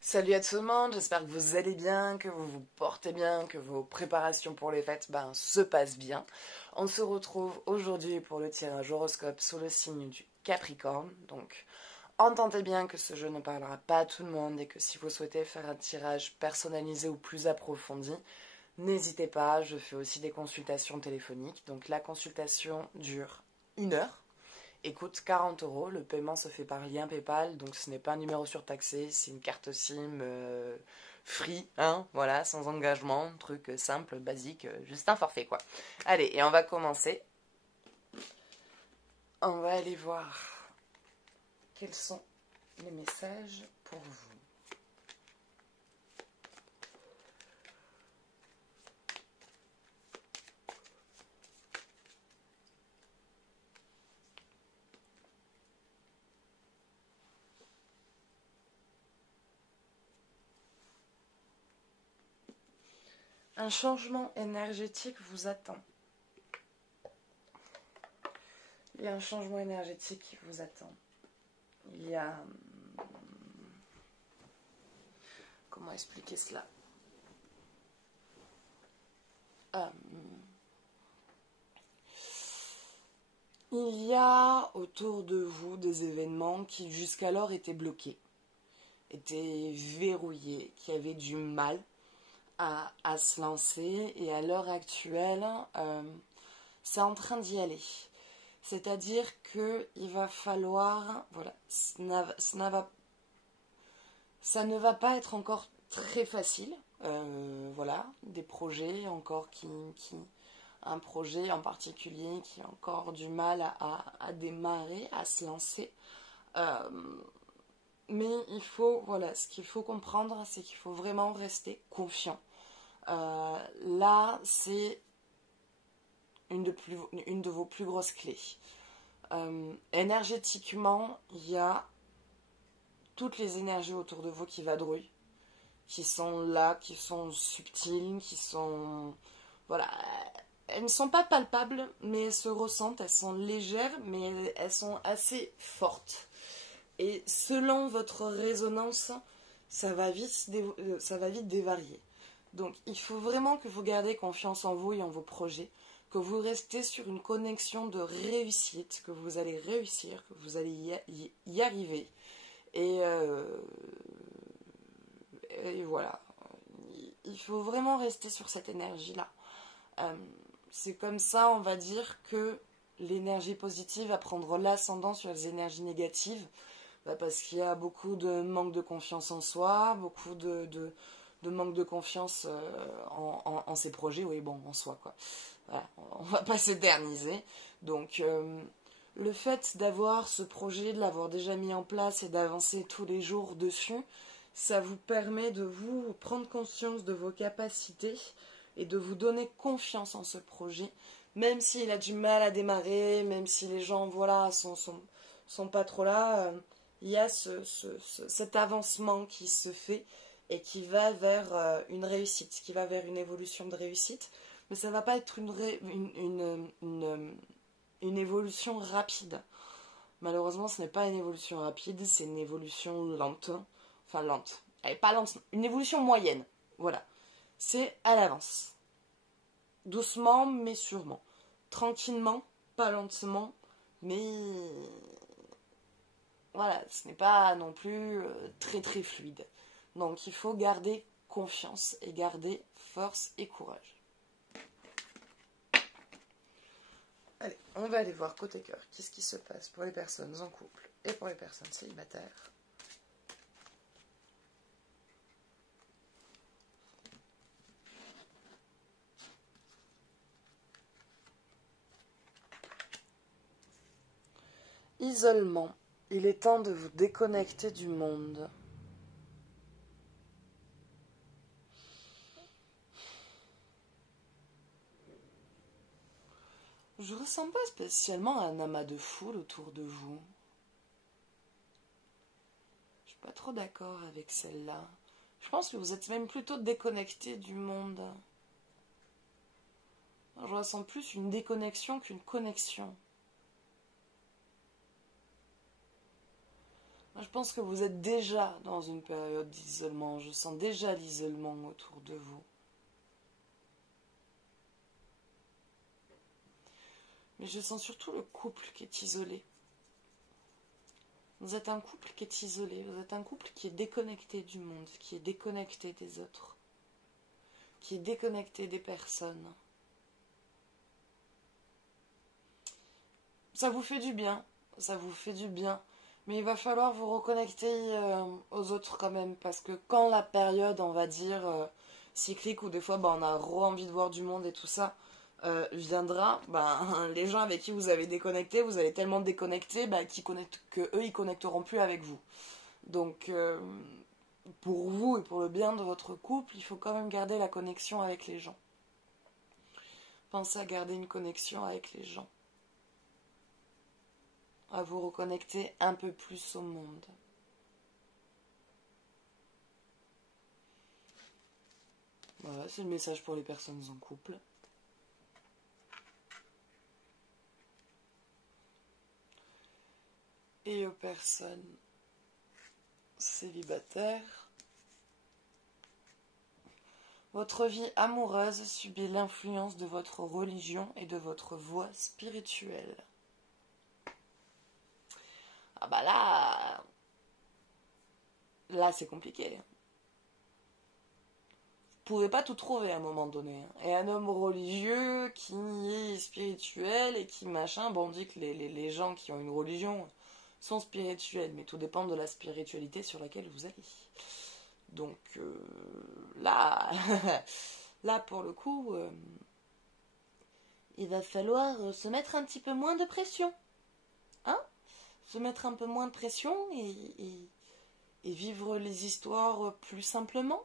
Salut à tout le monde, j'espère que vous allez bien, que vous vous portez bien, que vos préparations pour les fêtes se passent bien. On se retrouve aujourd'hui pour le tirage horoscope sous le signe du Capricorne. Donc, entendez bien que ce jeu ne parlera pas à tout le monde et que si vous souhaitez faire un tirage personnalisé ou plus approfondi, n'hésitez pas, je fais aussi des consultations téléphoniques. Donc, la consultation dure 1 heure et coûte 40 euros. Le paiement se fait par lien PayPal, donc ce n'est pas un numéro surtaxé, c'est une carte SIM free, hein, voilà, sans engagement, truc simple, basique, juste un forfait quoi. Allez, et on va commencer. On va aller voir quels sont les messages pour vous. Un changement énergétique vous attend. Il y a un changement énergétique qui vous attend. Il y a... Comment expliquer cela? Il y a autour de vous des événements qui jusqu'alors étaient bloqués, étaient verrouillés, qui avaient du mal à se lancer, et à l'heure actuelle, c'est en train d'y aller. C'est-à-dire qu'il va falloir, voilà, ça ne va pas être encore très facile. Voilà, des projets encore un projet en particulier qui a encore du mal à démarrer, à se lancer. Mais il faut, voilà, ce qu'il faut comprendre, c'est qu'il faut vraiment rester confiant. Là, c'est une de vos plus grosses clés. Énergétiquement, il y a toutes les énergies autour de vous qui vadrouillent, qui sont là, qui sont subtiles, qui sont... Voilà, elles ne sont pas palpables, mais elles se ressentent, elles sont légères, mais elles sont assez fortes. Et selon votre résonance, ça va vite dévarier. Donc il faut vraiment que vous gardiez confiance en vous et en vos projets, que vous restez sur une connexion de réussite, que vous allez réussir, que vous allez y arriver. Et, et voilà, il faut vraiment rester sur cette énergie-là. C'est comme ça, on va dire, que l'énergie positive va prendre l'ascendant sur les énergies négatives, parce qu'il y a beaucoup de manque de confiance en soi, beaucoup de manque de confiance en ses projets, oui, bon, en soi, quoi. Voilà, on va pas s'éterniser. Donc, le fait d'avoir ce projet, de l'avoir déjà mis en place et d'avancer tous les jours dessus, ça vous permet de vous prendre conscience de vos capacités et de vous donner confiance en ce projet, même s'il a du mal à démarrer, même si les gens, voilà, sont pas trop là. Il y a cet avancement qui se fait et qui va vers une réussite, qui va vers une évolution de réussite, mais ça ne va pas être une évolution rapide. Malheureusement, ce n'est pas une évolution rapide, c'est une évolution lente. Enfin, lente. Elle n'est pas lente, une évolution moyenne. Voilà. C'est à l'avance. Doucement, mais sûrement. Tranquillement, pas lentement, mais voilà, ce n'est pas non plus très très fluide. Donc il faut garder confiance et garder force et courage. Allez, on va aller voir côté cœur. Qu'est-ce qui se passe pour les personnes en couple et pour les personnes célibataires? Isolement. Il est temps de vous déconnecter du monde. Je ne ressens pas spécialement un amas de foule autour de vous. Je suis pas trop d'accord avec celle-là. Je pense que vous êtes même plutôt déconnecté du monde. Je ressens plus une déconnexion qu'une connexion. Moi, je pense que vous êtes déjà dans une période d'isolement. Je sens déjà l'isolement autour de vous. Mais je sens surtout le couple qui est isolé. Vous êtes un couple qui est isolé. Vous êtes un couple qui est déconnecté du monde, qui est déconnecté des autres, qui est déconnecté des personnes. Ça vous fait du bien. Ça vous fait du bien. Mais il va falloir vous reconnecter aux autres quand même. Parce que quand la période, on va dire, cyclique, où des fois on a envie de voir du monde et tout ça, viendra, les gens avec qui vous avez déconnecté, vous allez tellement déconnecter que eux ils connecteront plus avec vous. Donc pour vous et pour le bien de votre couple, il faut quand même garder la connexion avec les gens. Pensez à garder une connexion avec les gens. À vous reconnecter un peu plus au monde. Voilà, c'est le message pour les personnes en couple. Et aux personnes célibataires. Votre vie amoureuse subit l'influence de votre religion et de votre voie spirituelle. Ah bah là c'est compliqué. Vous pouvez pas tout trouver à un moment donné. Et un homme religieux qui est spirituel et qui machin, bon on dit que les gens qui ont une religion sont spirituels, mais tout dépend de la spiritualité sur laquelle vous allez. Donc là, là pour le coup, il va falloir se mettre un petit peu moins de pression. Hein? Se mettre un peu moins de pression et vivre les histoires plus simplement.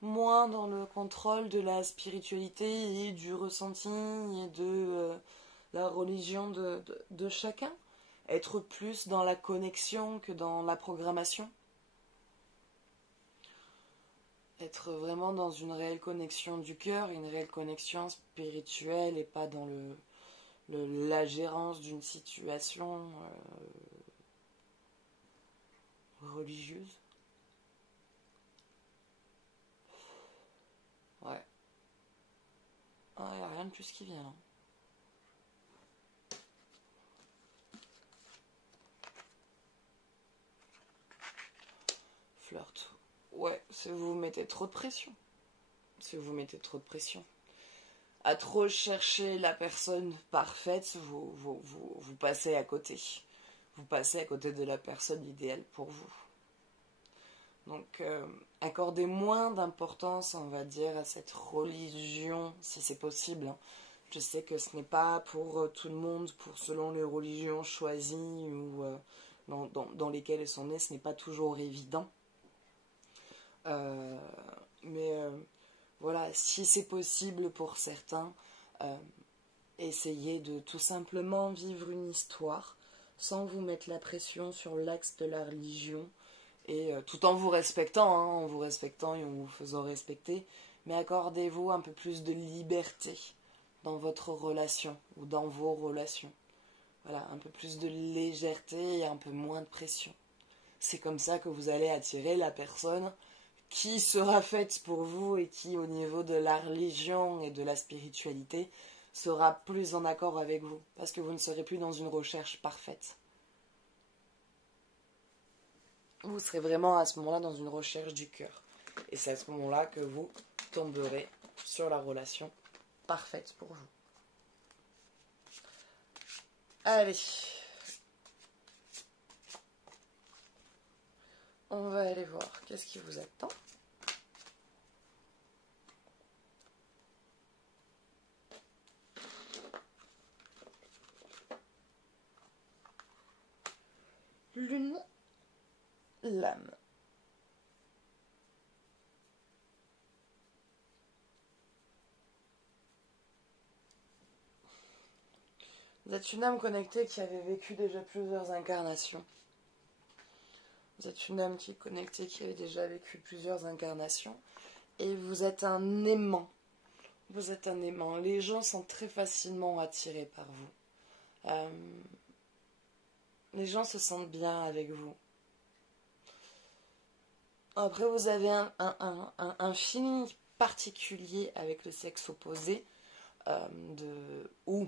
Moins dans le contrôle de la spiritualité et du ressenti et de la religion de chacun. Être plus dans la connexion que dans la programmation. Être vraiment dans une réelle connexion du cœur, une réelle connexion spirituelle et pas dans la gérance d'une situation religieuse. Ouais. Ah, y a rien de plus qui vient là. Flirt. Ouais, si vous mettez trop de pression. Si vous mettez trop de pression. À trop chercher la personne parfaite, vous passez à côté. Vous passez à côté de la personne idéale pour vous. Donc, accordez moins d'importance, on va dire, à cette religion, si c'est possible. Hein. Je sais que ce n'est pas pour tout le monde, selon les religions choisies ou dans lesquelles elles sont nées, ce n'est pas toujours évident. Mais voilà, si c'est possible pour certains, essayez de tout simplement vivre une histoire sans vous mettre la pression sur l'axe de la religion et tout en vous respectant, hein, en vous respectant et en vous faisant respecter, mais accordez-vous un peu plus de liberté dans votre relation ou dans vos relations. Voilà, un peu plus de légèreté et un peu moins de pression. C'est comme ça que vous allez attirer la personne qui sera faite pour vous et qui, au niveau de la religion et de la spiritualité, sera plus en accord avec vous. Parce que vous ne serez plus dans une recherche parfaite. Vous serez vraiment à ce moment-là dans une recherche du cœur. Et c'est à ce moment-là que vous tomberez sur la relation parfaite pour vous. Allez. On va aller voir qu'est-ce qui vous attend. Lune, l'âme. Vous êtes une âme connectée qui avait vécu déjà plusieurs incarnations. Vous êtes une âme qui est connectée, qui avait déjà vécu plusieurs incarnations. Et vous êtes un aimant. Vous êtes un aimant. Les gens sont très facilement attirés par vous. Les gens se sentent bien avec vous. Après, vous avez un feeling particulier avec le sexe opposé, ou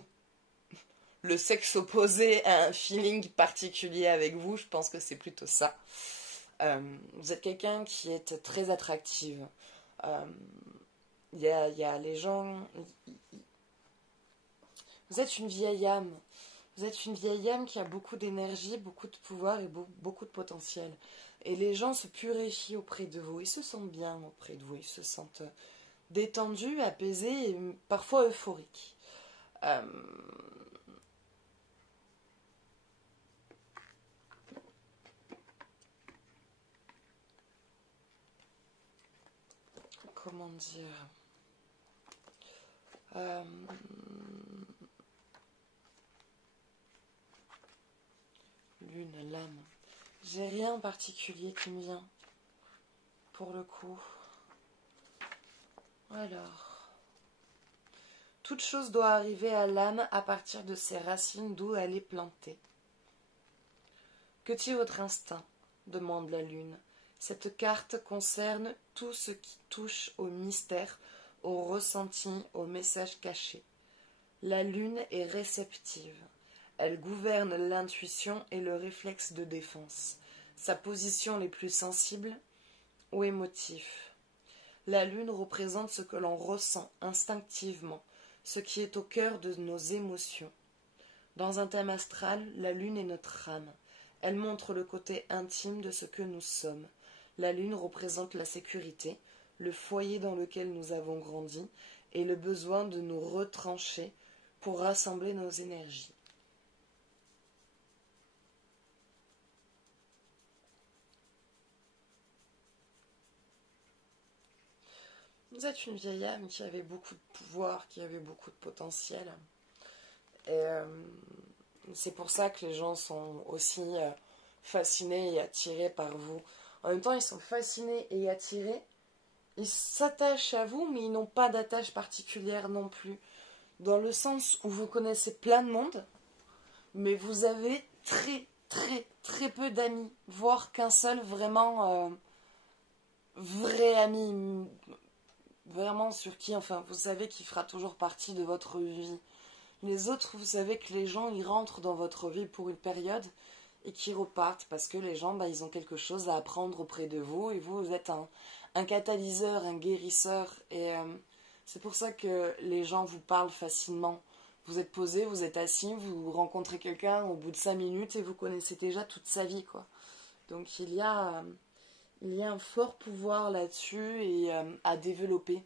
le sexe opposé a un feeling particulier avec vous, je pense que c'est plutôt ça. Vous êtes quelqu'un qui est très attractive. Euh, il y a les gens... Vous êtes une vieille âme. Vous êtes une vieille âme qui a beaucoup d'énergie, beaucoup de pouvoir et beaucoup de potentiel. Et les gens se purifient auprès de vous. Ils se sentent bien auprès de vous. Ils se sentent détendus, apaisés et parfois euphoriques. Euh, comment dire euh, Lune, l'âme. J'ai rien en particulier qui me vient, pour le coup. Alors, toute chose doit arriver à l'âme à partir de ses racines d'où elle est plantée. Que dit votre instinct demande la lune. Cette carte concerne tout ce qui touche au mystère, au ressenti, au message caché. La lune est réceptive. Elle gouverne l'intuition et le réflexe de défense. Sa position les plus sensibles ou émotifs. La lune représente ce que l'on ressent instinctivement, ce qui est au cœur de nos émotions. Dans un thème astral, la lune est notre âme. Elle montre le côté intime de ce que nous sommes. La lune représente la sécurité, le foyer dans lequel nous avons grandi et le besoin de nous retrancher pour rassembler nos énergies. Vous êtes une vieille âme qui avait beaucoup de pouvoir, qui avait beaucoup de potentiel. Et c'est pour ça que les gens sont aussi fascinés et attirés par vous. En même temps, ils sont fascinés et attirés. Ils s'attachent à vous, mais ils n'ont pas d'attache particulière non plus. Dans le sens où vous connaissez plein de monde, mais vous avez très peu d'amis. Voire qu'un seul vraiment vrai ami. Vraiment sur qui, enfin, vous savez qu'il fera toujours partie de votre vie. Les autres, vous savez que les gens, ils rentrent dans votre vie pour une période et qu'ils repartent parce que les gens, ils ont quelque chose à apprendre auprès de vous et vous êtes un catalyseur, un guérisseur. Et c'est pour ça que les gens vous parlent facilement. Vous êtes posé, vous êtes assis, vous rencontrez quelqu'un au bout de 5 minutes et vous connaissez déjà toute sa vie, quoi. Donc il y a un fort pouvoir là-dessus et à développer,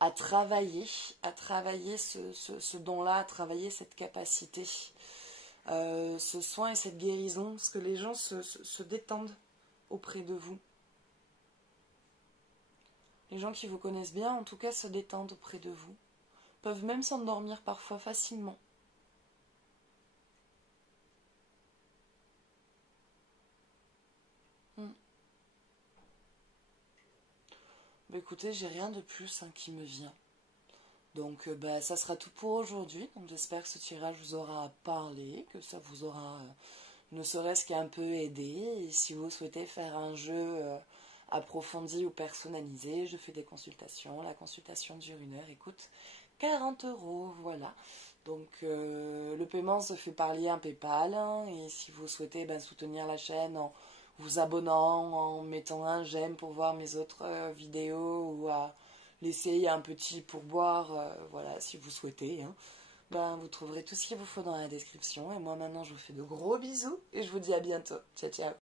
à travailler ce don-là, à travailler cette capacité, ce soin et cette guérison, parce que les gens se détendent auprès de vous. Les gens qui vous connaissent bien, en tout cas, se détendent auprès de vous, peuvent même s'endormir parfois facilement. Hmm. Écoutez, j'ai rien de plus qui me vient. Donc ça sera tout pour aujourd'hui. Donc j'espère que ce tirage vous aura parlé, que ça vous aura ne serait-ce qu'un peu aidé. Et si vous souhaitez faire un jeu approfondi ou personnalisé, je fais des consultations. La consultation dure 1 heure, écoute, 40 €, voilà. Donc le paiement se fait par lien PayPal. Et si vous souhaitez soutenir la chaîne en vous abonnant, en mettant un j'aime pour voir mes autres vidéos ou à laisser un petit pourboire, voilà, si vous souhaitez. Vous trouverez tout ce qu'il vous faut dans la description. Et moi maintenant, je vous fais de gros bisous et je vous dis à bientôt. Ciao, ciao.